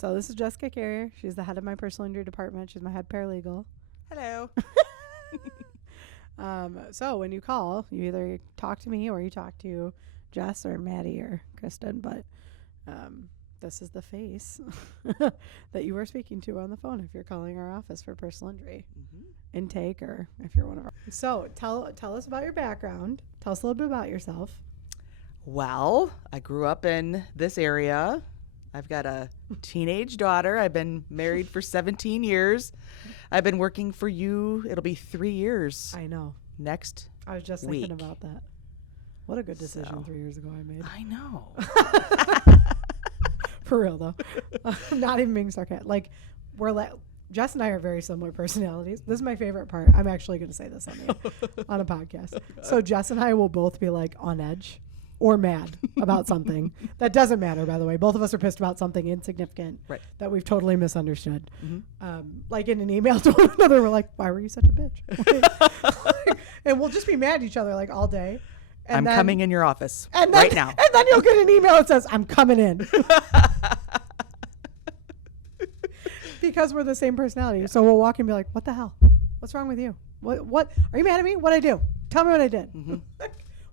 So this is Jessica Carrier. She's the head of my personal injury department. She's my head paralegal. Hello. So when you call, you either talk to me or you talk to Jess or Maddie or Kristen. But this is the face that you are speaking to on the phone if you're calling our office for personal injury intake, or if you're one of our. So tell us about your background. Tell us a little bit about yourself. Well, I grew up in this area. I've got a teenage daughter. I've been married for 17 years. I've been working for you. It'll be 3 years. I know. Next I was just week. thinking about that. What a good decision 3 years ago I made. I know. For real, though. Not even being sarcastic. Like, Jess and I are very similar personalities. This is my favorite part. I'm actually going to say this on a podcast. So Jess and I will both be like on edge or mad about something. That doesn't matter, by the way. Both of us are pissed about something insignificant that we've totally misunderstood. Like in an email to one another, we're like, why were you such a bitch? And we'll just be mad at each other like all day. And I'm coming in your office right now. And then you'll get an email that says, I'm coming in. Because we're the same personality. So we'll walk and be like, what the hell? What's wrong with you? What? Are you mad at me? What'd I do? Tell me what I did.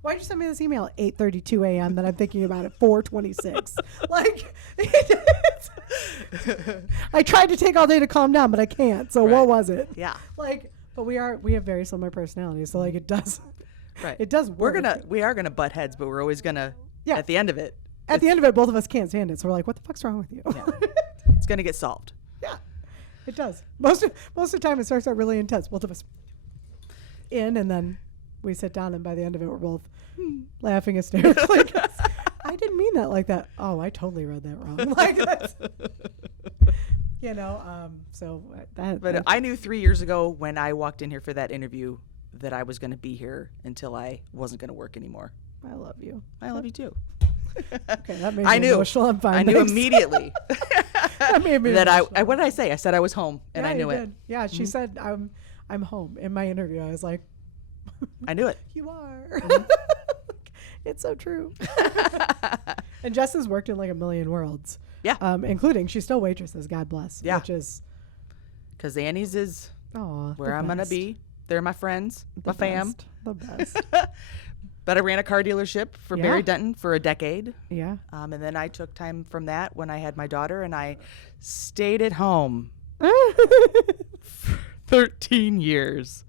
Why'd you send me this email at 8:32 a.m. that I'm thinking about at 4:26? Like, I tried to take all day to calm down, but I can't. So what was it? Yeah. Like, but we have very similar personalities. So like it does. Right. It does work. We are gonna butt heads, but we're always gonna. Yeah. At the end of it. At the end of it, both of us can't stand it. So we're like, what the fuck's wrong with you? Yeah. It's gonna get solved. Yeah. It does. Most of the time, it starts out really intense. Both of us in, and then we sit down, and by the end of it, we're both laughing hysterically. I didn't mean that like that. Oh, I totally read that wrong. Like that's, so that. But I knew 3 years ago when I walked in here for that interview that I was going to be here until I wasn't going to work anymore. I love you. I love you too. Okay, that made me emotional. I'm fine. I knew immediately. That made me that emotional. what did I say? I said I was home, and Yeah, I knew you it. did. Yeah, she said I'm home. In my interview, I was like, I knew it. You are. It's so true. And Jess has worked in like a million worlds. Yeah. Including she's still waitresses. God bless. Yeah. Which is. Because Annie's is where I'm going to be. They're my friends, my fam. The best. But I ran a car dealership for Barry Denton for a decade. Yeah. And then I took time from that when I had my daughter, and I stayed at home for 13 years.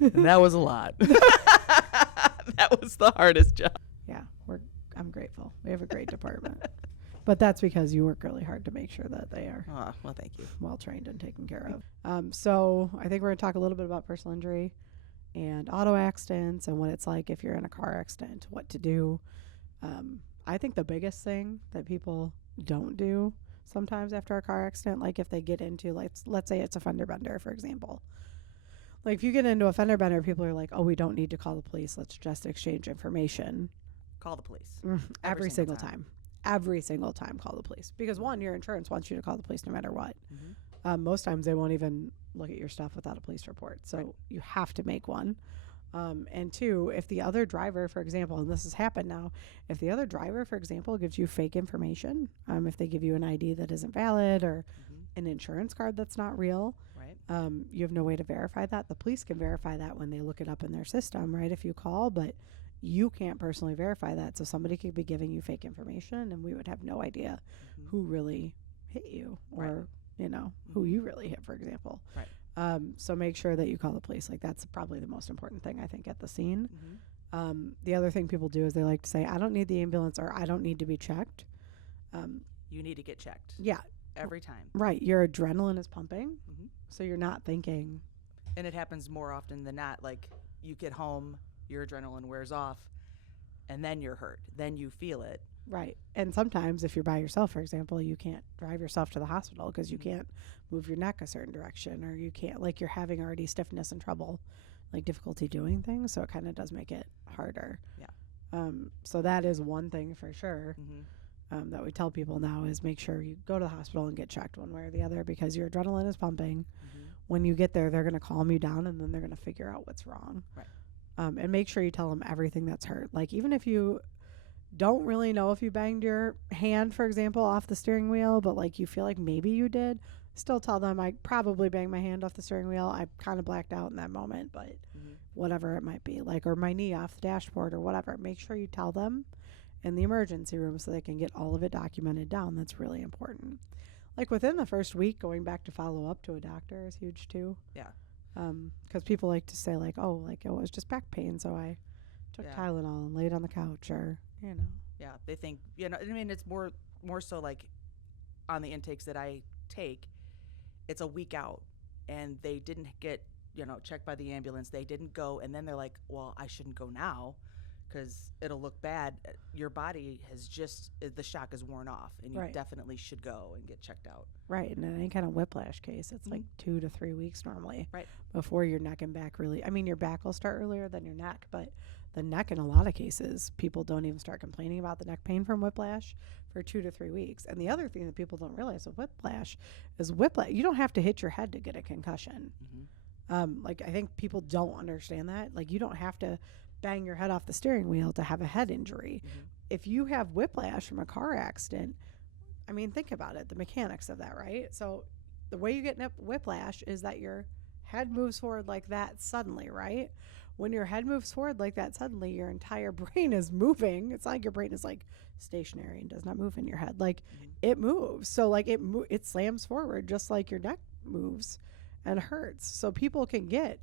And that was a lot. That was the hardest job. Yeah, I'm grateful. We have a great department. But that's because you work really hard to make sure that they are Well, thank you. well trained and taken care of. So I think we're going to talk a little bit about personal injury and auto accidents and what it's like if you're in a car accident, what to do. I think the biggest thing that people don't do sometimes after a car accident, like if they get into, let's say it's a fender bender, for example. Like if you get into a fender bender, people are like, oh, we don't need to call the police. Let's just exchange information. Call the police. Every single time. Every single time call the police. Because one, your insurance wants you to call the police no matter what. Most times they won't even look at your stuff without a police report. So you have to make one. And two, if the other driver, for example, and this has happened now, if the other driver, for example, gives you fake information, if they give you an ID that isn't valid or an insurance card that's not real, you have no way to verify that. The police can verify that when they look it up in their system, right, if you call, but you can't personally verify that. So somebody could be giving you fake information, and we would have no idea who really hit you or, who you really hit, for example. So make sure that you call the police. Like that's probably the most important thing, I think, at the scene. The other thing people do is they like to say, I don't need the ambulance or I don't need to be checked. You need to get checked. Yeah. Every time. Right. Your adrenaline is pumping. So you're not thinking. And it happens more often than not. Like you get home, your adrenaline wears off, and then you're hurt. Then you feel it. Right. And sometimes if you're by yourself, for example, you can't drive yourself to the hospital because you can't move your neck a certain direction, or you can't, like you're having already stiffness and trouble, like difficulty doing things. So it kind of does make it harder. Yeah. So that is one thing for sure. That we tell people now is make sure you go to the hospital and get checked one way or the other because your adrenaline is pumping. When you get there, they're going to calm you down and then they're going to figure out what's wrong. Right. And make sure you tell them everything that's hurt. Like even if you don't really know if you banged your hand, for example, off the steering wheel, but like you feel like maybe you did, still tell them I probably banged my hand off the steering wheel. I kind of blacked out in that moment, but whatever it might be, like, or my knee off the dashboard or whatever. Make sure you tell them in the emergency room so they can get all of it documented down. That's really important. Like within the first week, going back to follow up to a doctor is huge too. Yeah. Because people like to say like, oh, like it was just back pain, so I took Tylenol and laid on the couch, or Yeah, they think, I mean, it's more so like on the intakes that I take, it's a week out and they didn't get, checked by the ambulance. They didn't go. And then they're like, well, I shouldn't go now because it'll look bad. Your body has the shock is worn off, and you definitely should go and get checked out. Right. And in any kind of whiplash case, it's like 2 to 3 weeks normally. Right. Before your neck and back really, I mean, your back will start earlier than your neck, but the neck, in a lot of cases, people don't even start complaining about the neck pain from whiplash for 2 to 3 weeks. And the other thing that people don't realize with whiplash is you don't have to hit your head to get a concussion. Like, I think people don't understand that. Like, you don't have to bang your head off the steering wheel to have a head injury. If you have whiplash from a car accident, I mean, think about it, the mechanics of that, right? So the way you get whiplash is that your head moves forward like that suddenly, right? When your head moves forward like that suddenly, your entire brain is moving. It's like your brain is like stationary and does not move in your head. Like it moves. So like it slams forward just like your neck moves and hurts. So people can get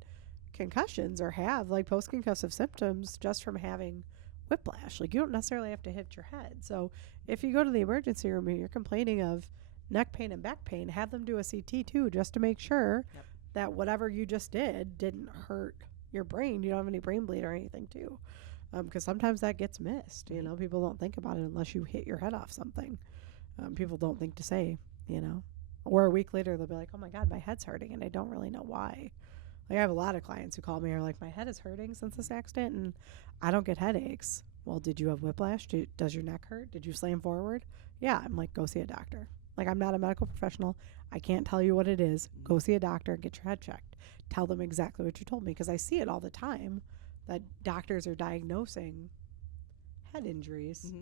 concussions or have like post-concussive symptoms just from having whiplash. Like you don't necessarily have to hit your head. So if you go to the emergency room and you're complaining of neck pain and back pain, have them do a CT too, just to make sure that whatever you just didn't hurt your brain. You don't have any brain bleed or anything too. Because sometimes that gets missed. People don't think about it unless you hit your head off something. People don't think to say, or a week later they'll be like, oh my God, my head's hurting and I don't really know why. Like I have a lot of clients who call me and are like, my head is hurting since this accident and I don't get headaches. Well, did you have whiplash? Does your neck hurt? Did you slam forward? Yeah. I'm like, go see a doctor. Like, I'm not a medical professional. I can't tell you what it is. Go see a doctor and get your head checked. Tell them exactly what you told me, because I see it all the time that doctors are diagnosing head injuries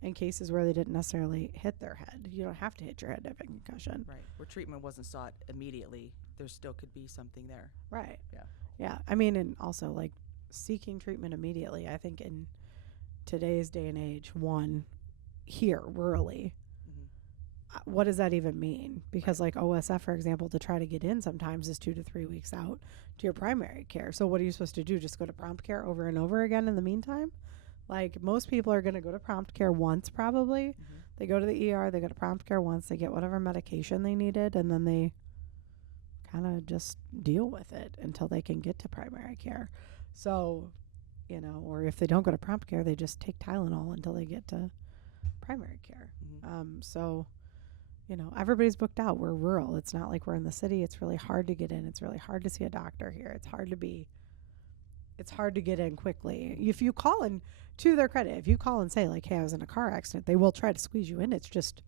in cases where they didn't necessarily hit their head. You don't have to hit your head to have a concussion. Right. Where treatment wasn't sought immediately, there still could be something there. Right. Yeah. Yeah. I mean, and also, like, seeking treatment immediately, I think in today's day and age, here, rurally, what does that even mean? Because like OSF, for example, to try to get in sometimes is 2 to 3 weeks out to your primary care. So what are you supposed to do? Just go to prompt care over and over again in the meantime? Like most people are going to go to prompt care once probably. They go to the ER, they go to prompt care once, they get whatever medication they needed, and then they kind of just deal with it until they can get to primary care. So, or if they don't go to prompt care, they just take Tylenol until they get to primary care. So everybody's booked out. We're rural. It's not like we're in the city. It's really hard to get in. It's really hard to see a doctor here. It's hard to get in quickly. If you call in, to their credit, if you call and say like, hey, I was in a car accident, they will try to squeeze you in. It's just,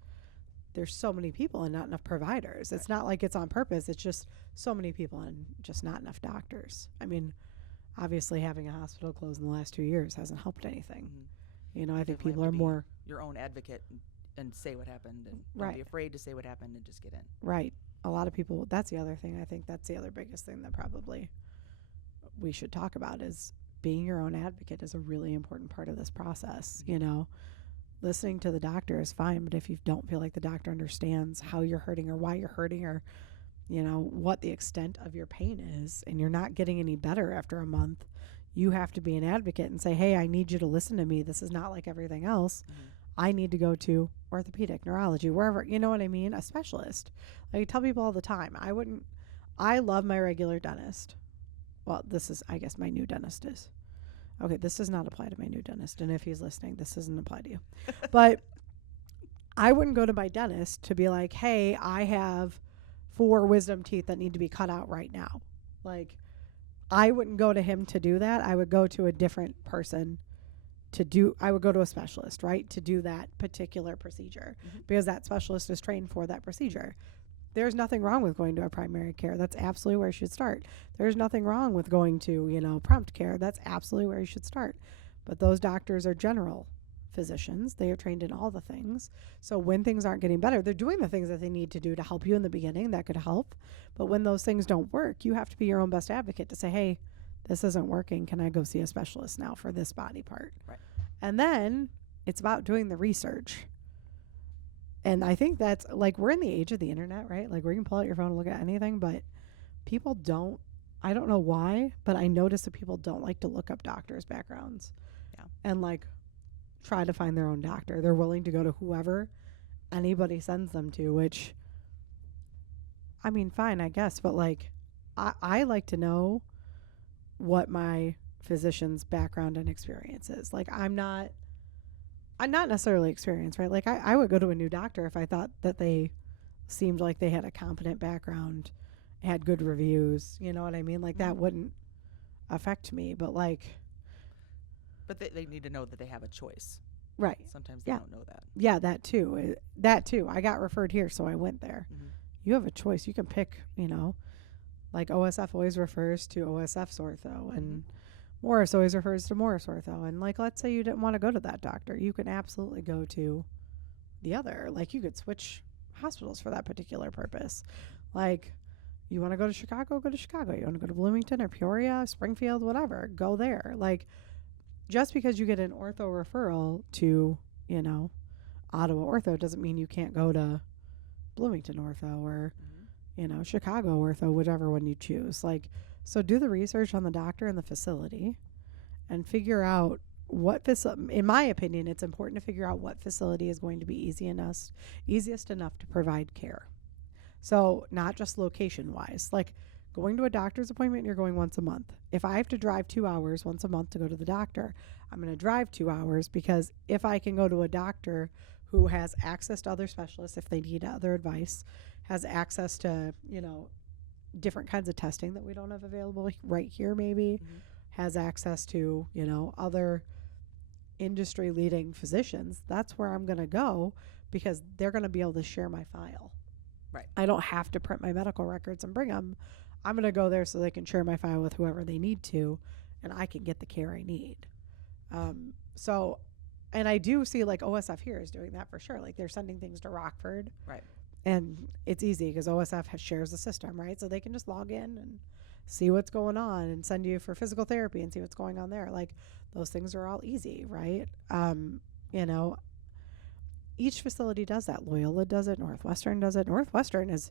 there's so many people and not enough providers. It's not like it's on purpose. It's just so many people and just not enough doctors. I mean, obviously having a hospital closed in the last 2 years hasn't helped anything. I think people are more your own advocate and say what happened and don't be afraid to say what happened and just get in. Right. A lot of people, that's the other thing. I think that's the other biggest thing that probably we should talk about is being your own advocate is a really important part of this process. Listening to the doctor is fine, but if you don't feel like the doctor understands how you're hurting or why you're hurting or, what the extent of your pain is, and you're not getting any better after a month, you have to be an advocate and say, hey, I need you to listen to me. This is not like everything else. I need to go to orthopedic, neurology, wherever, you know what I mean? A specialist. Like I tell people all the time, I love my regular dentist. Well, this is, I guess my new dentist is. Okay, this does not apply to my new dentist. And if he's listening, this doesn't apply to you. But I wouldn't go to my dentist to be like, hey, I have 4 wisdom teeth that need to be cut out right now. Like, I wouldn't go to him to do that. I would go to a different person I would go to a specialist, right, to do that particular procedure because that specialist is trained for that procedure. There's nothing wrong with going to a primary care. That's absolutely where you should start. There's nothing wrong with going to, prompt care. That's absolutely where you should start. But those doctors are general physicians. They are trained in all the things. So when things aren't getting better, they're doing the things that they need to do to help you in the beginning. That could help. But when those things don't work, you have to be your own best advocate to say, hey, this isn't working. Can I go see a specialist now for this body part? Right. And then it's about doing the research. And I think that's like, we're in the age of the internet, right? Like, where you can pull out your phone and look at anything, but people don't, I don't know why, but I notice that people don't like to look up doctors' backgrounds. Yeah. And like try to find their own doctor. They're willing to go to whoever anybody sends them to, which, I mean, fine, I guess, but like, I like to know what my physician's background and experience is. Like, I'm not necessarily experienced, right? Like, I would go to a new doctor if I thought that they seemed like they had a competent background, had good reviews, you know what I mean? Like, that wouldn't affect me, but like... But they need to know that they have a choice. Right. Sometimes they don't know that. Yeah, that too. That too. I got referred here, so I went there. Mm-hmm. You have a choice. You can pick, you know, like OSF always refers to OSF's ortho, and Morris always refers to Morris ortho. And like, let's say you didn't want to go to that doctor. You can absolutely go to the other. Like, you could switch hospitals for that particular purpose. Like, you want to go to Chicago, go to Chicago. You want to go to Bloomington or Peoria, Springfield, whatever, go there. Like, just because you get an ortho referral to, you know, Ottawa ortho doesn't mean you can't go to Bloomington ortho or, you know, Chicago ortho, whichever one you choose. Like, so do the research on the doctor and the facility and figure out what facility, in my opinion, it's important to figure out what facility is going to be easiest enough to provide care. So not just location wise, like going to a doctor's appointment, you're going once a month. If I have to drive 2 hours once a month to go to the doctor, I'm going to drive 2 hours, because if I can go to a doctor who has access to other specialists, if they need other advice, has access to, you know, different kinds of testing that we don't have available right here, maybe, has access to, you know, other industry leading physicians, that's where I'm going to go, because they're going to be able to share my file. Right. I don't have to print my medical records and bring them. I'm going to go there so they can share my file with whoever they need to, and I can get the care I need. So, and I do see like OSF here is doing that for sure. Like, they're sending things to Rockford. Right. And it's easy because OSF shares the system, right? So they can just log in and see what's going on and send you for physical therapy and see what's going on there. Like, those things are all easy, right? You know, each facility does that. Loyola does it. Northwestern does it. Northwestern is,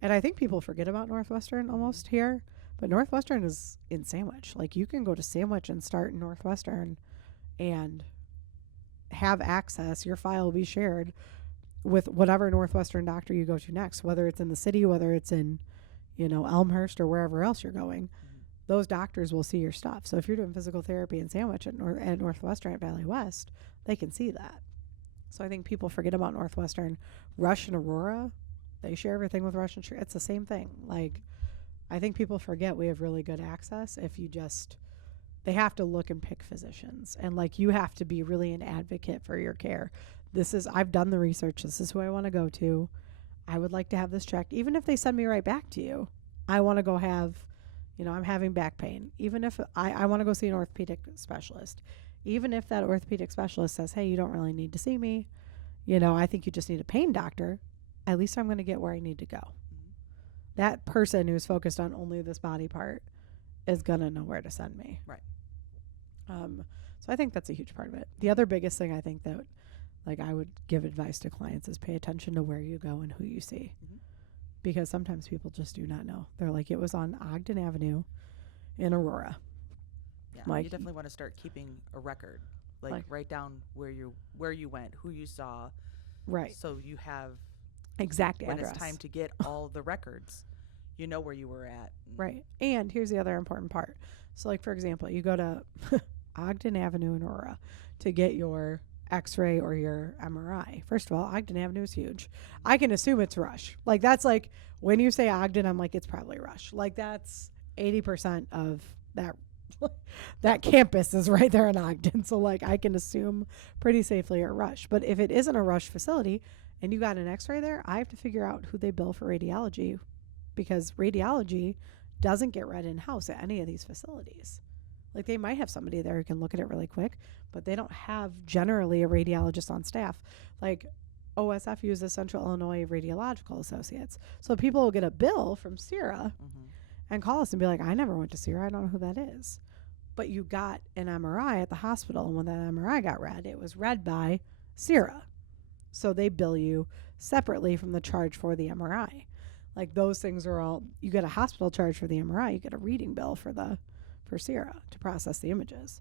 and I think people forget about Northwestern almost here, but Northwestern is in Sandwich. Like, you can go to Sandwich and start in Northwestern and have access. Your file will be shared with whatever Northwestern doctor you go to next, whether it's in the city, whether it's in, you know, Elmhurst or wherever else you're going. Those doctors will see your stuff. So if you're doing physical therapy in Sandwich at Northwestern at Valley West, they can see that. So I think people forget about Northwestern. Rush and Aurora, they share everything with Rush and it's the same thing. Like, I think people forget we have really good access. If you just, they have to look and pick physicians, and like, you have to be really an advocate for your care. I've done the research. This is who I want to go to. I would like to have this checked. Even if they send me right back to you, I want to go have, you know, I'm having back pain. Even if I want to go see an orthopedic specialist, even if that orthopedic specialist says, hey, you don't really need to see me, you know, I think you just need a pain doctor, at least I'm going to get where I need to go. That person who's focused on only this body part is going to know where to send me. Right. So I think that's a huge part of it. The other biggest thing I think that, like, I would give advice to clients is pay attention to where you go and who you see. Because sometimes people just do not know. They're like, it was on Ogden Avenue in Aurora. Yeah, like, you definitely want to start keeping a record. Like write down where you went, who you saw. Right. So you have exact when address. it's time to get all the records, you know where you were at. Right. And here's the other important part. So, like, for example, you go to Ogden Avenue in Aurora to get your X-ray or your MRI. First of all, Ogden Avenue is huge. I can assume it's Rush. Like, that's like, when you say Ogden, I'm like, it's probably Rush. Like, that's 80% of that that campus is right there in Ogden. So, like, I can assume pretty safely at Rush. But if it isn't a Rush facility and you got an X-ray there, I have to figure out who they bill for radiology, because radiology doesn't get read in-house at any of these facilities. Like they might have somebody there who can look at it really quick, but they don't have generally a radiologist on staff. Like OSF uses Central Illinois Radiological Associates. So people will get a bill from CIRA and call us and be like, I never went to CIRA. I don't know who that is. But you got an MRI at the hospital, and when that MRI got read, it was read by CIRA. So they bill you separately from the charge for the MRI. Like those things are all, you get a hospital charge for the MRI, you get a reading bill for CIRA to process the images.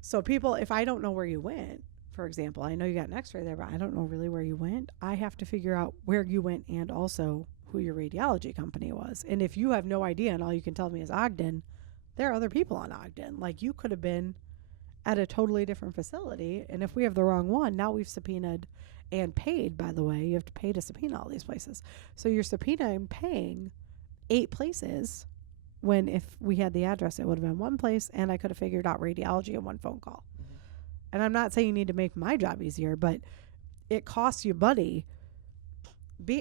So people, if I don't know where you went, for example, I know you got an x-ray there, but I don't know really where you went. I have to figure out where you went and also who your radiology company was. And if you have no idea and all you can tell me is Ogden, there are other people on Ogden. Like you could have been at a totally different facility. And if we have the wrong one, now we've subpoenaed and paid, by the way. You have to pay to subpoena all these places. So you're subpoenaing paying 8 places when if we had the address, it would have been one place and I could have figured out radiology in one phone call. And I'm not saying you need to make my job easier, but it costs you money.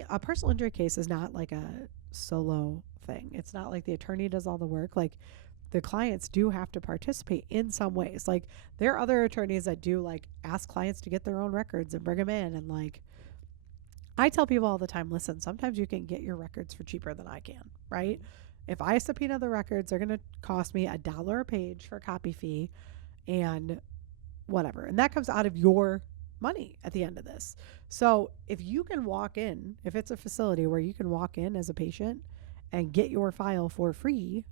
A personal injury case is not like a solo thing. It's not like the attorney does all the work. Like the clients do have to participate in some ways. Like there are other attorneys that do like ask clients to get their own records and bring them in. And like I tell people all the time, listen, sometimes you can get your records for cheaper than I can, right? If I subpoena the records, they're going to cost me $1 a page for a copy fee and whatever. And that comes out of your money at the end of this. So if you can walk in, if it's a facility where you can walk in as a patient and get your file for free,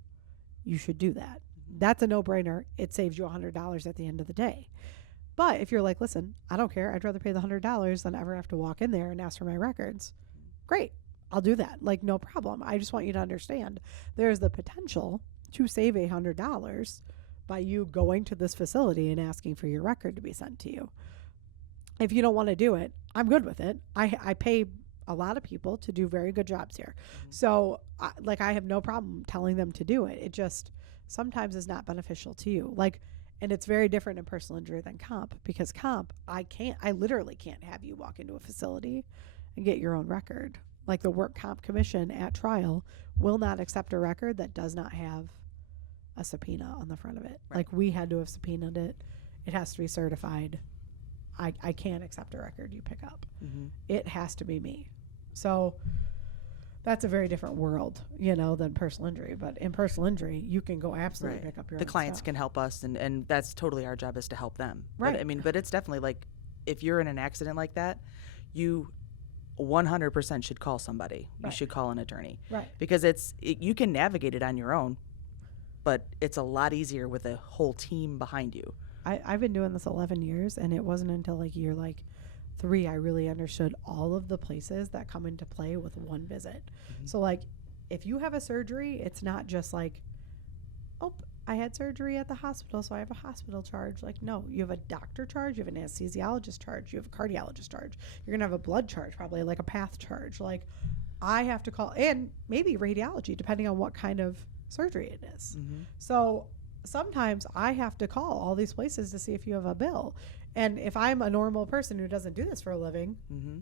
you should do that. That's a no-brainer. It saves you $100 at the end of the day. But if you're like, listen, I don't care. I'd rather pay the $100 than ever have to walk in there and ask for my records. Great. I'll do that. Like, no problem. I just want you to understand there's the potential to save $100 by you going to this facility and asking for your record to be sent to you. If you don't want to do it, I'm good with it. I pay a lot of people to do very good jobs here. So I have no problem telling them to do it. It just sometimes is not beneficial to you. Like, and it's very different in personal injury than comp, because comp, I literally can't have you walk into a facility and get your own record. Like the work comp commission at trial will not accept a record that does not have a subpoena on the front of it. Right. Like we had to have subpoenaed it. It has to be certified. I can't accept a record you pick up. It has to be me. So that's a very different world, than personal injury. But in personal injury, you can go absolutely pick up your own The clients stuff. can help us, and that's totally our job, is to help them. Right. But it's definitely like, if you're in an accident like that, you 100% should call somebody. You should call an attorney. Right. Because you can navigate it on your own, but it's a lot easier with a whole team behind you. I've been doing this 11 years, and it wasn't until like year 3 I really understood all of the places that come into play with one visit. So like if you have a surgery, it's not just like, oh, I had surgery at the hospital, so I have a hospital charge. Like, no, you have a doctor charge, you have an anesthesiologist charge, you have a cardiologist charge. You're going to have a blood charge, probably like a path charge. Like I have to call, and maybe radiology, depending on what kind of surgery it is. So sometimes I have to call all these places to see if you have a bill. And if I'm a normal person who doesn't do this for a living,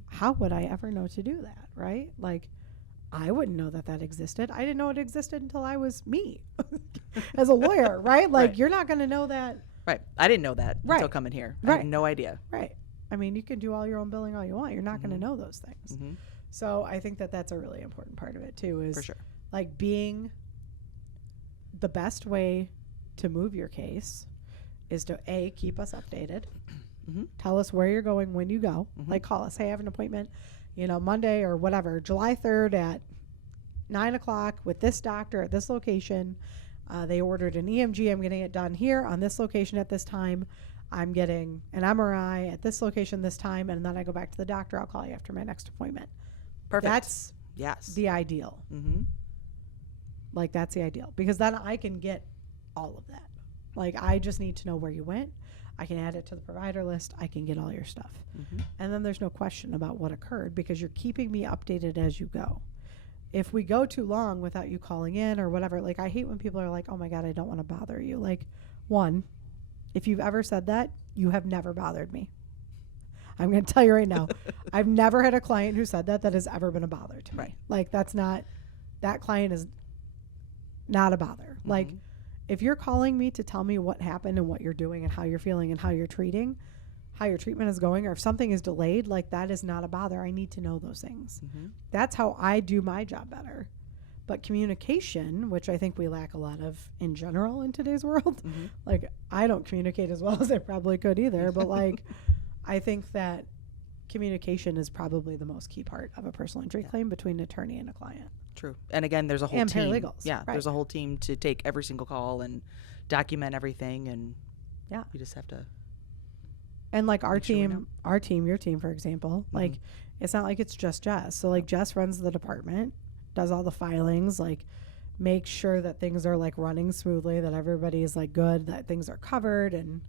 how would I ever know to do that, right? Like, I wouldn't know that existed. I didn't know it existed until I was me as a lawyer, right? Like, you're not going to know that. Right. I didn't know that until coming here. I had no idea. Right. I mean, you can do all your own billing all you want. You're not going to know those things. So I think that that's a really important part of it, too, is for sure. Like being the best way to move your case is to keep us updated. Tell us where you're going when you go. Like call us, hey, I have an appointment, Monday or whatever, July 3rd at 9:00 with this doctor at this location. They ordered an EMG. I'm getting it done here on this location at this time. I'm getting an MRI at this location this time, and then I go back to the doctor. I'll call you after my next appointment. Perfect. That's the ideal. Like that's the ideal, because then I can get all of that. Like I just need to know where you went. I can add it to the provider list. I can get all your stuff. And then there's no question about what occurred, because you're keeping me updated as you go. If we go too long without you calling in or whatever, like I hate when people are like, oh my God, I don't want to bother you. Like, one, if you've ever said that, you have never bothered me. I'm going to tell you right now, I've never had a client who said that has ever been a bother to me. Like that client is not a bother. Like if you're calling me to tell me what happened and what you're doing and how you're feeling and how your treatment is going, or if something is delayed, like that is not a bother. I need to know those things. That's how I do my job better. But communication, which I think we lack a lot of in general in today's world, like I don't communicate as well as I probably could either, but like I think that communication is probably the most key part of a personal injury claim between an attorney and a client. True. And again, there's a whole and team. Paralegals. Yeah, right. There's a whole team to take every single call and document everything, and you just have to. And like our team, your team, for example, like it's not like it's just Jess. So like Jess runs the department, does all the filings, like makes sure that things are like running smoothly, that everybody is like good, that things are covered and,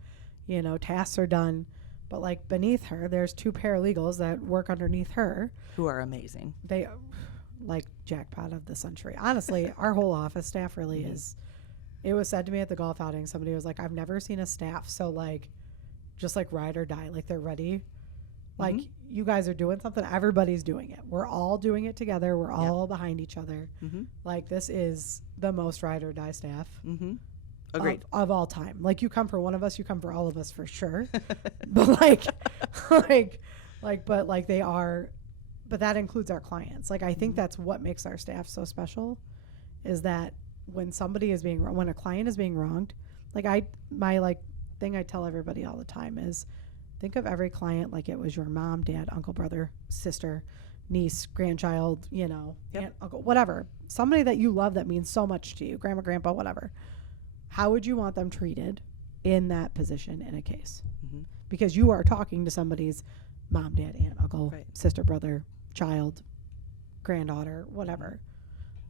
you know, tasks are done. But like beneath her, there's 2 paralegals that work underneath her. Who are amazing. They like jackpot of the century. Honestly, our whole office staff really is. It was said to me at the golf outing, somebody was like, I've never seen a staff so like, just like ride or die. Like they're ready. Like you guys are doing something. Everybody's doing it. We're all doing it together. We're all behind each other. Like this is the most ride or die staff. Agreed. Of all time. Like you come for one of us, you come for all of us for sure. But but they are, but that includes our clients. Like I think that's what makes our staff so special, is that when somebody is being, when a client is being wronged, like my thing I tell everybody all the time is, think of every client like it was your mom, dad, uncle, brother, sister, niece, grandchild, you know, aunt, uncle, whatever. Somebody that you love that means so much to you, grandma, grandpa, whatever. How would you want them treated in that position in a case? Because you are talking to somebody's mom, dad, aunt, uncle, sister, brother, child, granddaughter, whatever.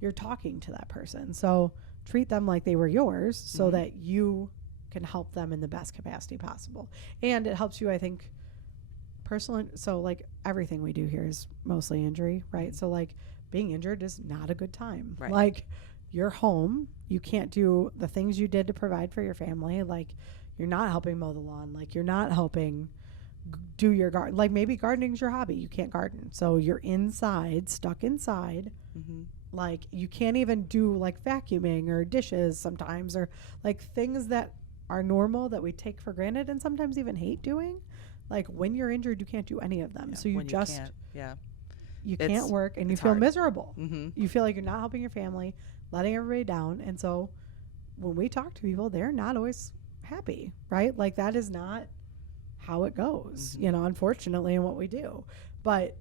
You're talking to that person. So treat them like they were yours so that you can help them in the best capacity possible. And it helps you, I think, so like everything we do here is mostly injury, right? So like being injured is not a good time. Right. Like you're home, you can't do the things you did to provide for your family. Like you're not helping mow the lawn. Like you're not helping do your garden. Like maybe gardening's your hobby. You can't garden. So you're inside, stuck inside. Like you can't even do like vacuuming or dishes sometimes, or like things that are normal that we take for granted and sometimes even hate doing. Like when you're injured, you can't do any of them. So you just, you can't work and you feel miserable. You feel like you're not helping your family, letting everybody down. And so when we talk to people, they're not always happy, right? Like that is not how it goes, you know, unfortunately, in what we do. But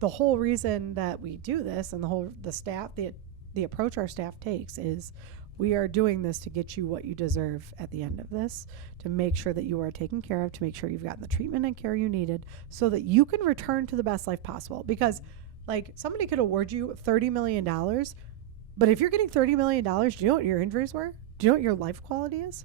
the whole reason that we do this and the approach our staff takes is we are doing this to get you what you deserve at the end of this, to make sure that you are taken care of, to make sure you've gotten the treatment and care you needed so that you can return to the best life possible. Because like somebody could award you $30 million, but if you're getting $30 million, do you know what your injuries were? Do you know what your life quality is?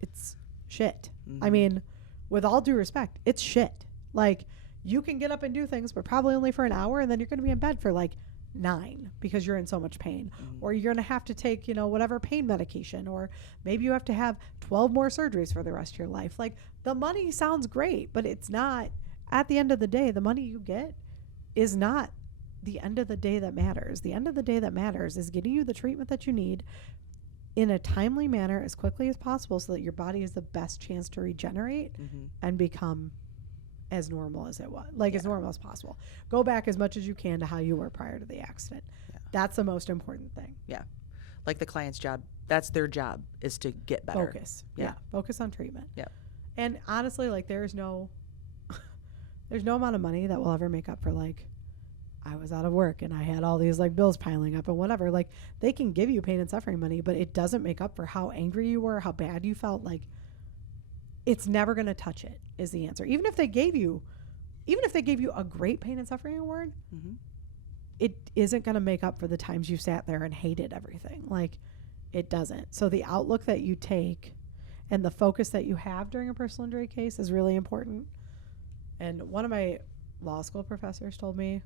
It's shit. I mean, with all due respect, it's shit. Like you can get up and do things, but probably only for an hour, and then you're going to be in bed for like 9 because you're in so much pain, or you're going to have to take, you know, whatever pain medication, or maybe you have to have 12 more surgeries for the rest of your life. Like the money sounds great, but it's not. At the end of the day, the money you get is not the end of the day that matters. The end of the day that matters is getting you the treatment that you need in a timely manner as quickly as possible so that your body has the best chance to regenerate and become as normal as it was, like as normal as possible. Go back as much as you can to how you were prior to the accident. That's the most important thing. Like the client's job, that's their job, is to get better. Focus. Focus on treatment. And honestly, like there's no amount of money that will ever make up for like, I was out of work and I had all these like bills piling up and whatever. Like they can give you pain and suffering money, but it doesn't make up for how angry you were, how bad you felt. Like it's never going to touch it is the answer. Even if they gave you a great pain and suffering award, it isn't going to make up for the times you sat there and hated everything. Like it doesn't. So the outlook that you take and the focus that you have during a personal injury case is really important. And one of my law school professors told me,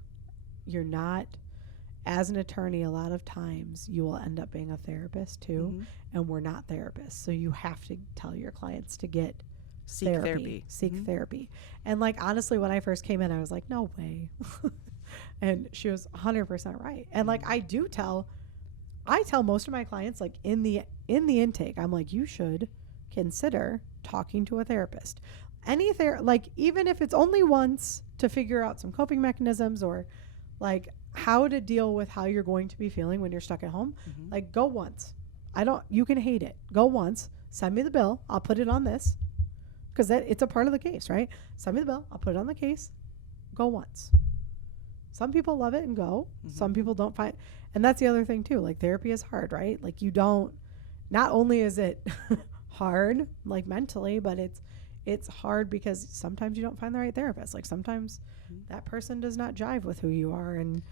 you're not, as an attorney, a lot of times you will end up being a therapist too, and we're not therapists. So you have to tell your clients to get seek therapy. And like, honestly, when I first came in, I was like, no way. And she was 100% right. And like, I do tell I tell most of my clients, like in the intake, I'm like, you should consider talking to a therapist. Like even if it's only once to figure out some coping mechanisms or like how to deal with how you're going to be feeling when you're stuck at home. Like go once. You can hate it. Go once. Send me the bill. I'll put it on this because it's a part of the case, right? Send me the bill. I'll put it on the case. Go once. Some people love it and go. Some people don't find, and that's the other thing too. Like therapy is hard, right? Like not only is it hard, like mentally, but it's hard because sometimes you don't find the right therapist. Like sometimes that person does not jive with who you are and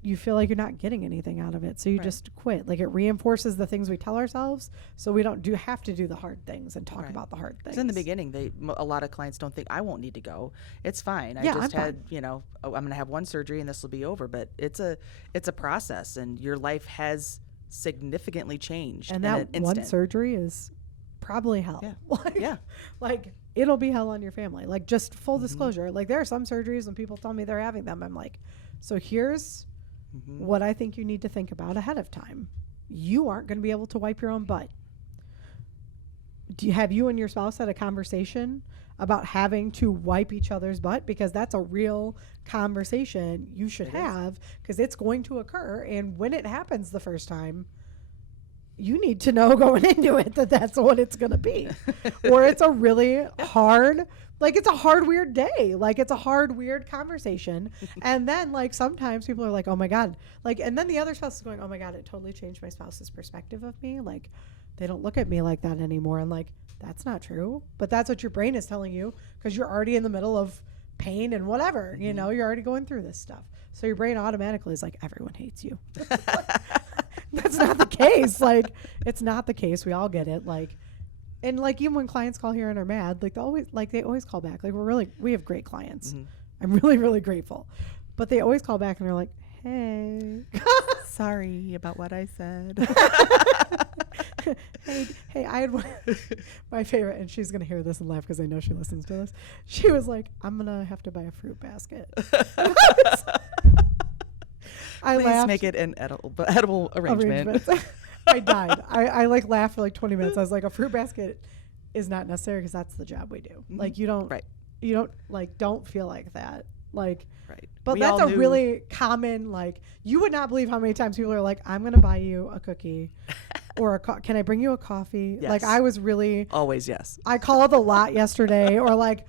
you feel like you're not getting anything out of it. So you just quit. Like it reinforces the things we tell ourselves. So we don't have to do the hard things and talk about the hard things. 'Cause in the beginning, a lot of clients don't think I won't need to go. It's fine. I just had, I'm going to have one surgery and this will be over. But it's a process and your life has significantly changed. And that one surgery is probably hell. Yeah. Like it'll be hell on your family. Like just full disclosure. Like there are some surgeries when people tell me they're having them. I'm like, so here's what I think you need to think about ahead of time. You aren't going to be able to wipe your own butt. Have you and your spouse had a conversation about having to wipe each other's butt? Because that's a real conversation you should have because it's going to occur. And when it happens the first time, you need to know going into it that that's what it's going to be. Or it's a really hard, like it's a hard, weird day. Like it's a hard, weird conversation. And then like sometimes people are like, oh my God. Like, and then the other spouse is going, oh my God, it totally changed my spouse's perspective of me. Like they don't look at me like that anymore. And like, that's not true. But that's what your brain is telling you because you're already in the middle of pain and whatever, you're already going through this stuff. So your brain automatically is like, everyone hates you. That's not the case. Like, it's not the case. We all get it. Like, and like, even when clients call here and are mad, like they always call back. Like we have great clients. I'm really, really grateful, but they always call back and they're like, hey, sorry about what I said. hey, I had one, my favorite, and she's going to hear this and laugh because I know she listens to this. She was like, I'm going to have to buy a fruit basket. I laughed. Make it an edible arrangement. I died. I like laughed for like 20 minutes. I was like, a fruit basket is not necessary because that's the job we do. Like you don't like, don't feel like that. Like, but that's a really common, like, you would not believe how many times people are like, I'm going to buy you a cookie or can I bring you a coffee? Yes. Like I was really always, yes. I called a lot yesterday or like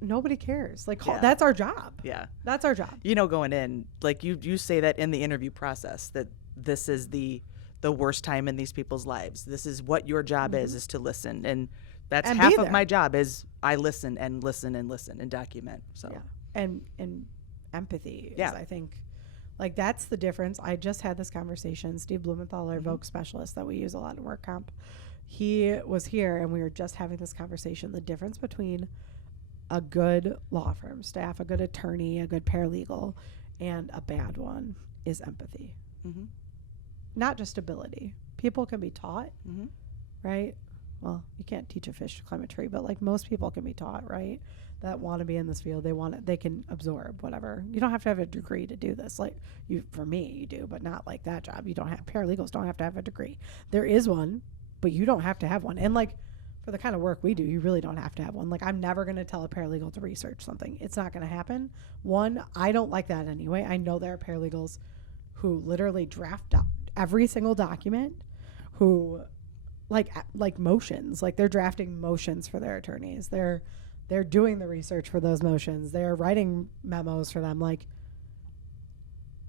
nobody cares. Like that's our job. Yeah. That's our job. Going in, like you say that in the interview process that this is the worst time in these people's lives. This is what your job is to listen. And that's half of my job is I listen and listen and listen and document. So and empathy is, I think, like that's the difference. I just had this conversation. Steve Blumenthal, our Vogue specialist that we use a lot in work comp, he was here and we were just having this conversation. The difference between a good law firm staff, a good attorney, a good paralegal, and a bad one is empathy. Not just ability. People can be taught, right? Well, you can't teach a fish to climb a tree, but like most people can be taught, right? That want to be in this field, they can absorb whatever. You don't have to have a degree to do this. Like for me, you do, but not like that job. Paralegals don't have to have a degree. There is one, but you don't have to have one. And like for the kind of work we do, you really don't have to have one. Like I'm never going to tell a paralegal to research something. It's not going to happen. One, I don't like that anyway. I know there are paralegals who literally draft out every single document, who like motions, like they're drafting motions for their attorneys. They're doing the research for those motions. They're writing memos for them. Like,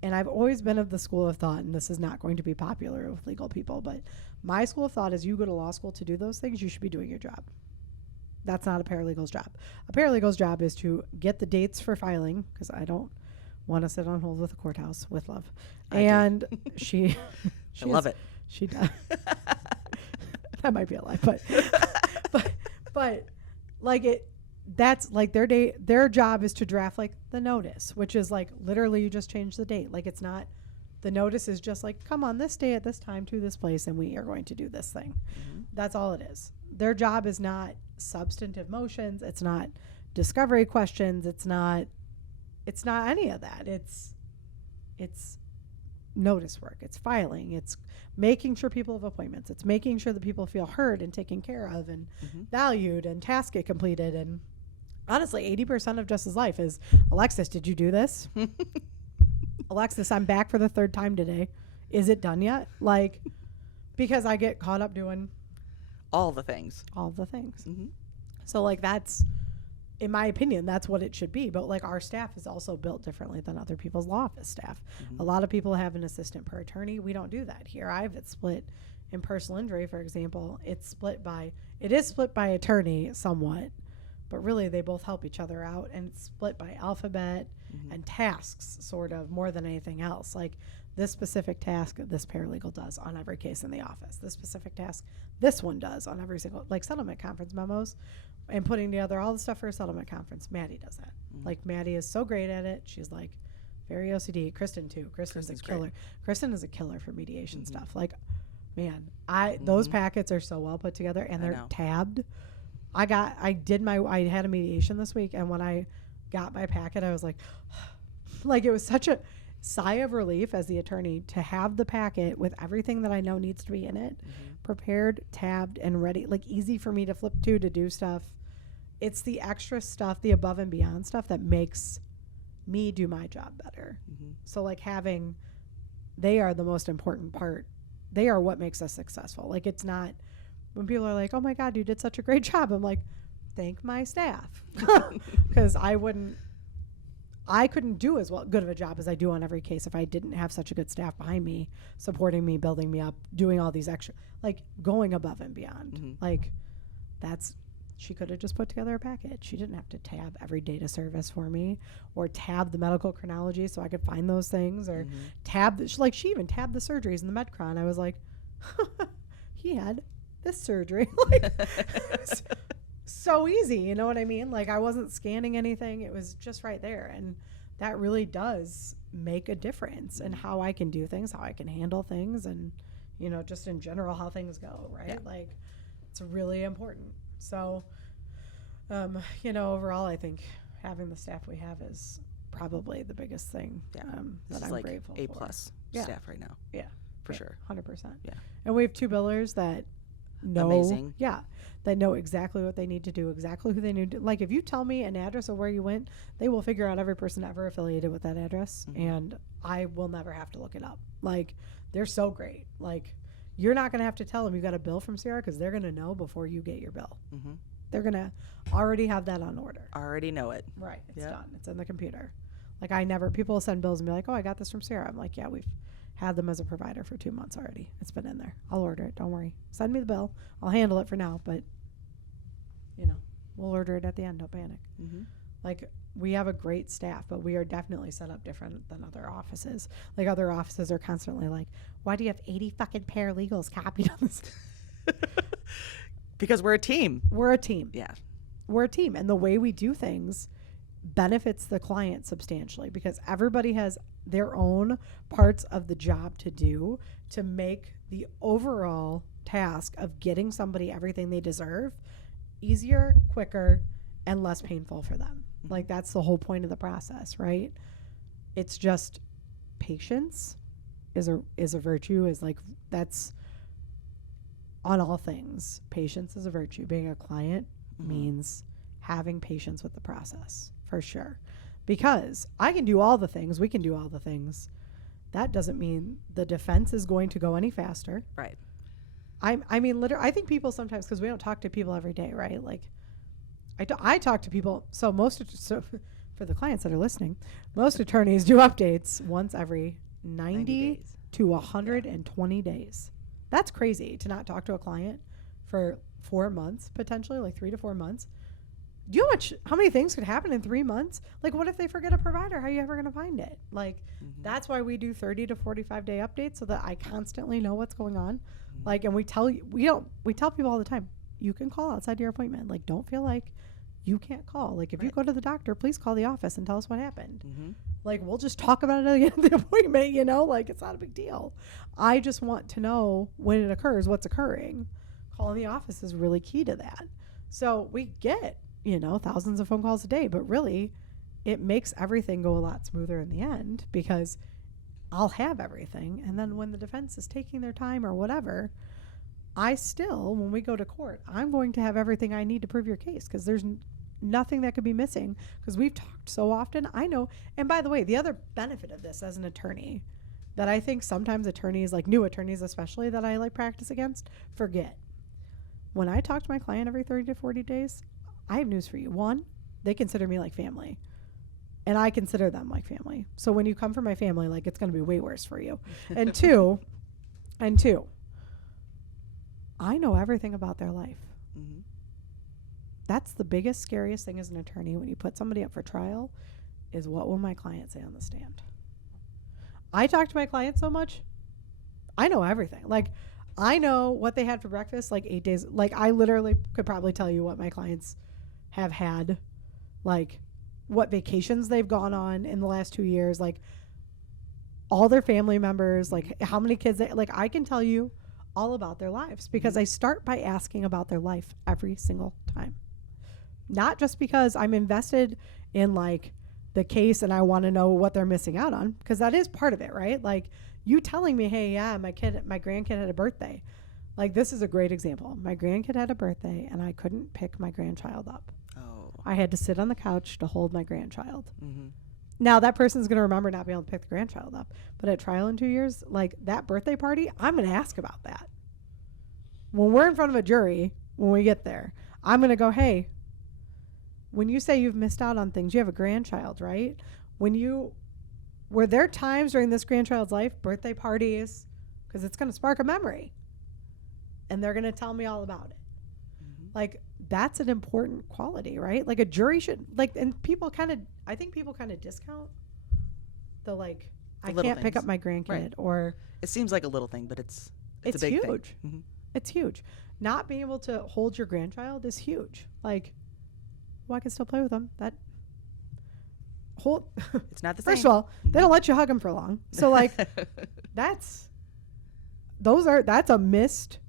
and I've always been of the school of thought, and this is not going to be popular with legal people, but my school of thought is you go to law school to do those things, you should be doing your job. That's not a paralegal's job. A paralegal's job is to get the dates for filing, because I don't want to sit on hold with the courthouse with love. And she I love it. She does. That might be a lie, but like it, that's like their job is to draft like the notice, which is like literally you just change the date. Like it's not, the notice is just like, come on this day at this time to this place and we are going to do this thing. That's all it is. Their job is not substantive motions. It's not discovery questions. It's not any of that. It's notice work, it's filing, it's making sure people have appointments, it's making sure that people feel heard and taken care of and valued and tasks get completed. And honestly, 80% of Jess's life is, Alexis, did you do this? Alexis, I'm back for the 3rd time today. Is it done yet? Like, because I get caught up doing all the things. So like, that's, in my opinion, that's what it should be. But like, our staff is also built differently than other people's law office staff. A lot of people have an assistant per attorney. We don't do that here. I have it split in personal injury, for example. It is split by attorney somewhat, but really they both help each other out, and it's split by alphabet and tasks, sort of, more than anything else. Like, this specific task this paralegal does on every case in the office. This specific task this one does on every single, like, settlement conference memos and putting together all the stuff for a settlement conference. Maddie does that. Like, Maddie is so great at it. She's like very OCD. Kristen too. Kristen's a killer. Great. Kristen is a killer for mediation stuff. Like, man, those packets are so well put together, and they're tabbed. I had a mediation this week, and when I got my packet, I was like, like, it was such a sigh of relief as the attorney to have the packet with everything that I know needs to be in it, prepared, tabbed, and ready, like, easy for me to flip to do stuff. It's the extra stuff, the above and beyond stuff, that makes me do my job better. So like, they are the most important part. They are what makes us successful. Like, it's not, when people are like, oh my God, you did such a great job, I'm like, thank my staff. Because I couldn't do as good of a job as I do on every case if I didn't have such a good staff behind me, supporting me, building me up, doing all these extra, like, going above and beyond. Like, she could have just put together a packet. She didn't have to tab every data service for me, or tab the medical chronology so I could find those things, or tab, she even tabbed the surgeries in the MedCron. I was like, he had this surgery. Like, so easy, you know what I mean? Like, I wasn't scanning anything. It was just right there. And that really does make a difference in how I can do things, how I can handle things, and, you know, just in general, how things go, right? Yeah. Like, it's really important. So, you know, overall, I think having the staff we have is probably the biggest thing that I'm like grateful A+ for. Staff right now. Yeah, for sure. 100%. Yeah. And we have 2 billers that know, amazing. Yeah, that know exactly what they need to do, exactly who they need to. Like, if you tell me an address of where you went, they will figure out every person ever affiliated with that address, and I will never have to look it up. Like, they're so great. Like, you're not going to have to tell them you got a bill from Sierra, because they're going to know before you get your bill. They're going to already have that on order. Already know it. Right. It's done. It's in the computer. Like, people send bills and be like, oh, I got this from Sierra. I'm like, yeah, we've had them as a provider for 2 months already. It's been in there. I'll order it. Don't worry. Send me the bill. I'll handle it for now, but, you know, we'll order it at the end. Don't panic. Like, we have a great staff, but we are definitely set up different than other offices. Like, other offices are constantly like, why do you have 80 fucking paralegals copied on this? Because we're a team. We're a team. Yeah. We're a team. And the way we do things benefits the client substantially, because everybody has their own parts of the job to do to make the overall task of getting somebody everything they deserve easier, quicker, and less painful for them. Like, that's the whole point of the process, right? It's just patience is a virtue, is like, that's on all things. Patience is a virtue. Being a client means having patience with the process, for sure. Because I can do all the things, we can do all the things. That doesn't mean the defense is going to go any faster. Right. I mean, literally, I think people sometimes, because we don't talk to people every day, right? Like, I talk to people, so for the clients that are listening, most attorneys do updates once every 90 to 120 days. That's crazy to not talk to a client for 4 months, potentially, like 3 to 4 months. Do you know how many things could happen in 3 months? Like, what if they forget a provider? How are you ever going to find it? Like, that's why we do 30 to 45 day updates, so that I constantly know what's going on. Like, and we tell people all the time, you can call outside your appointment. Like, don't feel like you can't call. Like, if you go to the doctor, please call the office and tell us what happened. Like, we'll just talk about it at the end of the appointment, you know? Like, it's not a big deal. I just want to know when it occurs, what's occurring. Calling the office is really key to that. So we get, you know, thousands of phone calls a day, but really it makes everything go a lot smoother in the end, because I'll have everything. And then when the defense is taking their time or whatever, I still, when we go to court, I'm going to have everything I need to prove your case, because there's nothing that could be missing, because we've talked so often. I know. And by the way, the other benefit of this as an attorney that I think sometimes attorneys, like new attorneys especially, that I like practice against, forget. When I talk to my client every 30 to 40 days, I have news for you. One, they consider me like family, and I consider them like family. So when you come from my family, like, it's going to be way worse for you. And two, I know everything about their life. Mm-hmm. That's the biggest, scariest thing as an attorney when you put somebody up for trial, is what will my client say on the stand? I talk to my clients so much, I know everything. Like, I know what they had for breakfast like 8 days. Like, I literally could probably tell you what my clients have had, like what vacations they've gone on in the last 2 years, like all their family members, like how many kids like I can tell you all about their lives, because I start by asking about their life every single time. Not just because I'm invested in like the case and I want to know what they're missing out on, because that is part of it, right? Like, you telling me, hey, yeah, my grandkid had a birthday. Like, this is a great example. My grandkid had a birthday and I couldn't pick my grandchild up. Oh. I had to sit on the couch to hold my grandchild. Mm-hmm. Now, that person's going to remember not being able to pick the grandchild up. But at trial in 2 years, like that birthday party, I'm going to ask about that. When we're in front of a jury, when we get there, I'm going to go, hey, when you say you've missed out on things, you have a grandchild, right? Were there times during this grandchild's life, birthday parties, because it's going to spark a memory, and they're going to tell me all about it. Mm-hmm. Like, that's an important quality, right? Like, a jury should, like, and I think people kind of discount the, like, I can't pick up my grandkid, right? Or it seems like a little thing, but it's a big huge. Thing. Mm-hmm. It's huge. Not being able to hold your grandchild is huge. Like, well, I can still play with them. It's not the First same. of all, they don't let you hug them for long. So like, that's a missed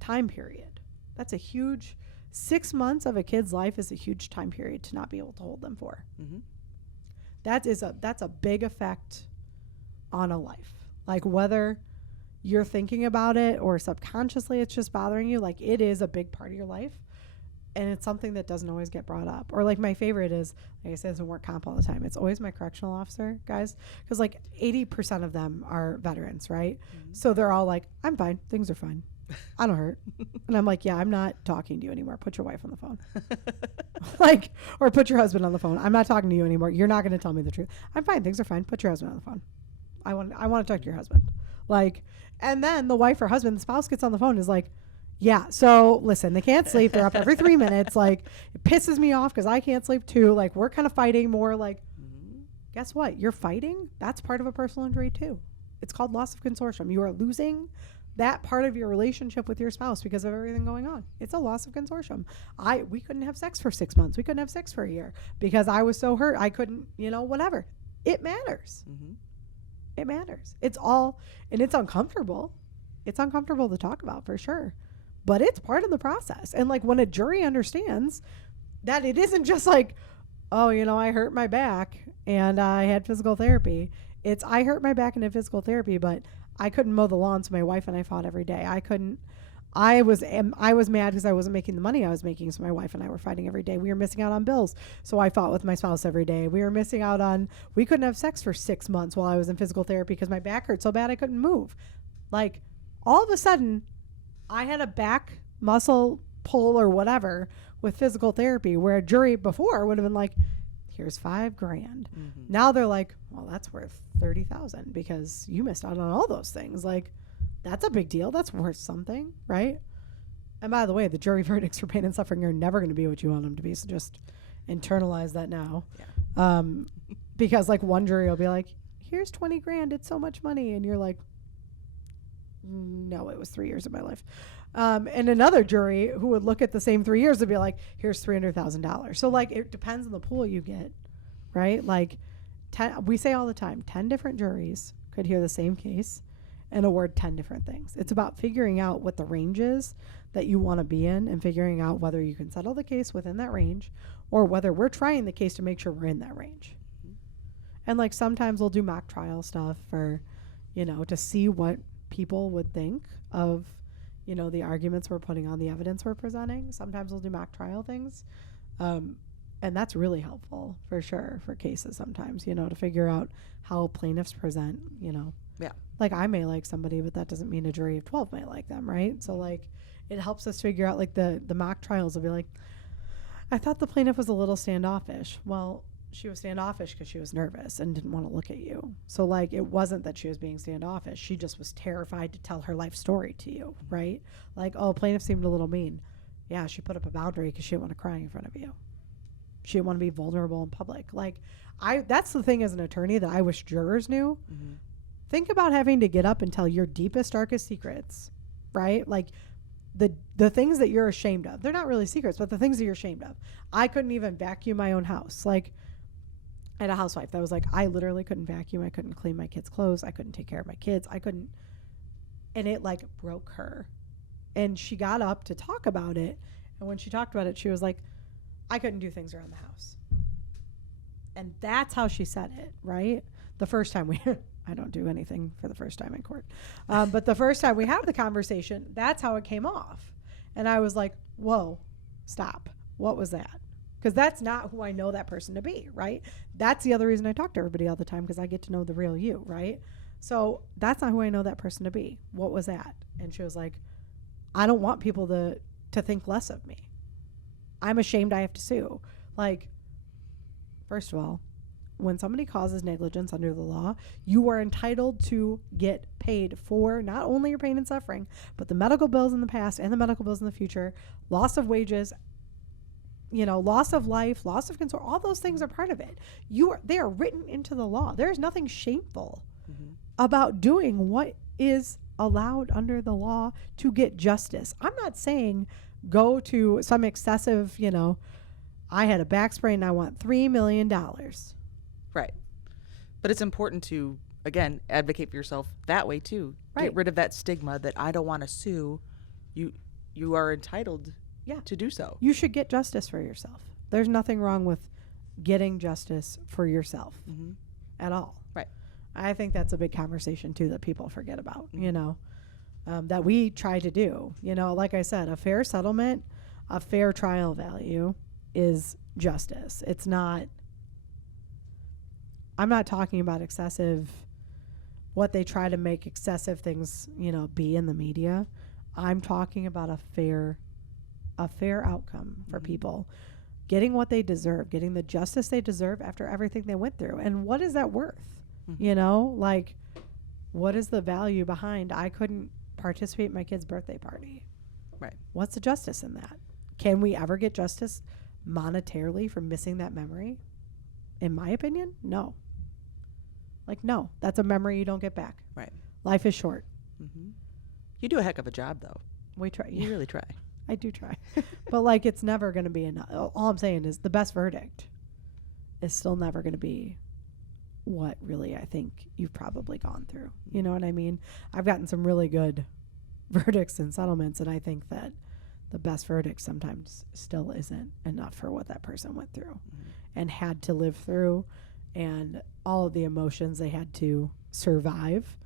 time period. That's a huge 6 months of a kid's life is a huge time period to not be able to hold them for. Mm-hmm. That's a big effect on a life. Like, whether you're thinking about it or subconsciously it's just bothering you, like, it is a big part of your life. And it's something that doesn't always get brought up. Or like, my favorite is, like I said, it's in work comp all the time. It's always my correctional officer guys, because like 80% of them are veterans, right? Mm-hmm. So they're all like, I'm fine. Things are fine. I don't hurt. And I'm like, yeah, I'm not talking to you anymore. Put your wife on the phone. Like, or put your husband on the phone. I'm not talking to you anymore. You're not going to tell me the truth. I'm fine. Things are fine. Put your husband on the phone. I want to talk to your husband. Like, and then the wife or husband, the spouse gets on the phone, is like, yeah, so listen, they can't sleep. They're up every 3 minutes. Like, it pisses me off because I can't sleep too. Like, we're kind of fighting more. Like, guess what? You're fighting. That's part of a personal injury too. It's called loss of consortium. You are losing that part of your relationship with your spouse because of everything going on. It's a loss of consortium. We couldn't have sex for 6 months. We couldn't have sex for a year because I was so hurt. I couldn't, whatever. It matters. Mm-hmm. It matters. It's all, and it's uncomfortable. It's uncomfortable to talk about for sure. But it's part of the process. And like, when a jury understands that it isn't just like, oh, I hurt my back and I had physical therapy. It's, I hurt my back and had physical therapy, but I couldn't mow the lawn. So my wife and I fought every day. I was mad because I wasn't making the money I was making. So my wife and I were fighting every day. We were missing out on bills. So I fought with my spouse every day. We couldn't have sex for 6 months while I was in physical therapy because my back hurt so bad I couldn't move. Like, all of a sudden, I had a back muscle pull or whatever with physical therapy, where a jury before would have been like, here's $5,000. Mm-hmm. Now they're like, well, that's worth $30,000 because you missed out on all those things. Like, that's a big deal. That's worth something, right? And by the way, the jury verdicts for pain and suffering are never going to be what you want them to be. So just internalize that now. Yeah. Because like, one jury will be like, here's $20,000. It's so much money. And you're like, no, it was 3 years of my life. And another jury who would look at the same 3 years would be like, here's $300,000. So like, it depends on the pool you get, right? Like, we say all the time, 10 different juries could hear the same case and award 10 different things. It's about figuring out what the range is that you want to be in and figuring out whether you can settle the case within that range or whether we're trying the case to make sure we're in that range. And like sometimes we'll do mock trial stuff for, to see what people would think of, the arguments we're putting on, the evidence we're presenting. Sometimes we'll do mock trial things. And that's really helpful for sure for cases sometimes, to figure out how plaintiffs present, Yeah. Like I may like somebody, but that doesn't mean a jury of 12 may like them, right? So like it helps us figure out like the mock trials will be like, I thought the plaintiff was a little standoffish. Well, she was standoffish because she was nervous and didn't want to look at you. So like it wasn't that she was being standoffish. She just was terrified to tell her life story to you, right? Like, oh, plaintiff seemed a little mean. Yeah, she put up a boundary because she didn't want to cry in front of you. She didn't want to be vulnerable in public. Like that's the thing as an attorney that I wish jurors knew. Mm-hmm. Think about having to get up and tell your deepest, darkest secrets, right? Like the things that you're ashamed of. They're not really secrets, but the things that you're ashamed of. I couldn't even vacuum my own house. Like I had a housewife that was like, I literally couldn't vacuum. I couldn't clean my kids' clothes. I couldn't take care of my kids. I couldn't. And it like broke her. And she got up to talk about it. And when she talked about it, she was like, I couldn't do things around the house. And that's how she said it, right? The first time I don't do anything for the first time in court. But the first time we had the conversation, that's how it came off. And I was like, whoa, stop. What was that? Because that's not who I know that person to be, right? That's the other reason I talk to everybody all the time, because I get to know the real you, right? So that's not who I know that person to be. What was that? And she was like, I don't want people to think less of me. I'm ashamed I have to sue. Like, first of all, when somebody causes negligence under the law, you are entitled to get paid for not only your pain and suffering, but the medical bills in the past and the medical bills in the future, loss of wages, loss of life, loss of concern, all those things are part of it. They are written into the law. There is nothing shameful about doing what is allowed under the law to get justice. I'm not saying go to some excessive, I had a back sprain and I want $3 million. Right. But it's important to, again, advocate for yourself that way too. Right. Get rid of that stigma that I don't want to sue. You are entitled to do so. You should get justice for yourself. There's nothing wrong with getting justice for yourself at all. Right. I think that's a big conversation too that people forget about, that we try to do. Like I said, a fair settlement, a fair trial value is justice. It's not, I'm not talking about excessive, what they try to make excessive things, be in the media. I'm talking about a fair outcome for people, getting what they deserve, getting the justice they deserve after everything they went through. And what is that worth? Like, what is the value behind, I couldn't participate in my kid's birthday party? Right. What's the justice in that? Can we ever get justice monetarily for missing that memory? In my opinion, no. Like, no, that's a memory you don't get back. Right. Life is short. Mm-hmm. You do a heck of a job, though. We try. You really try. I do try. But, like, it's never going to be enough. All I'm saying is the best verdict is still never going to be what really I think you've probably gone through. You know what I mean? I've gotten some really good verdicts and settlements, and I think that the best verdict sometimes still isn't enough for what that person went through and had to live through, and all of the emotions they had to survive.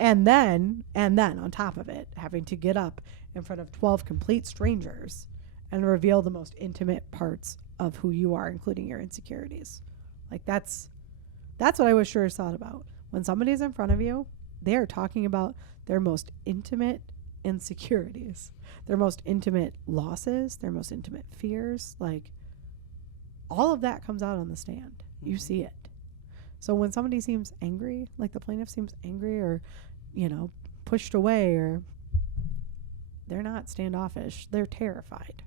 And then on top of it, having to get up in front of 12 complete strangers and reveal the most intimate parts of who you are, including your insecurities. Like, that's what I wish jurors thought about. When somebody's in front of you, they are talking about their most intimate insecurities, their most intimate losses, their most intimate fears. Like, all of that comes out on the stand. You see it. So when somebody seems angry, like the plaintiff seems angry or, pushed away, or they're not standoffish, they're terrified.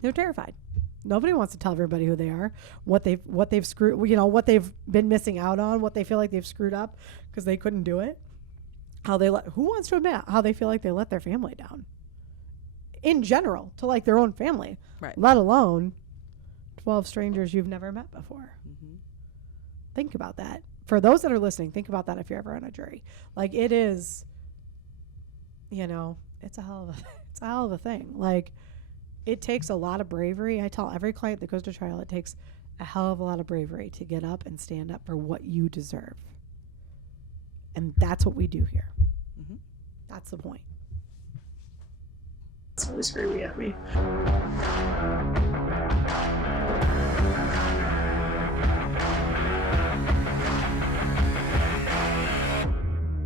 They're terrified. Nobody wants to tell everybody who they are, what they've screwed, what they've been missing out on, what they feel like they've screwed up because they couldn't do it. Who wants to admit how they feel like they let their family down? In general, to like their own family, right? Let alone 12 strangers you've never met before. Mm-hmm. Think about that. For those that are listening, think about that if you're ever on a jury. Like, it is, it's a hell of a thing. Like, it takes a lot of bravery. I tell every client that goes to trial, it takes a hell of a lot of bravery to get up and stand up for what you deserve. And that's what we do here. Mm-hmm. That's the point. It's really screaming at me.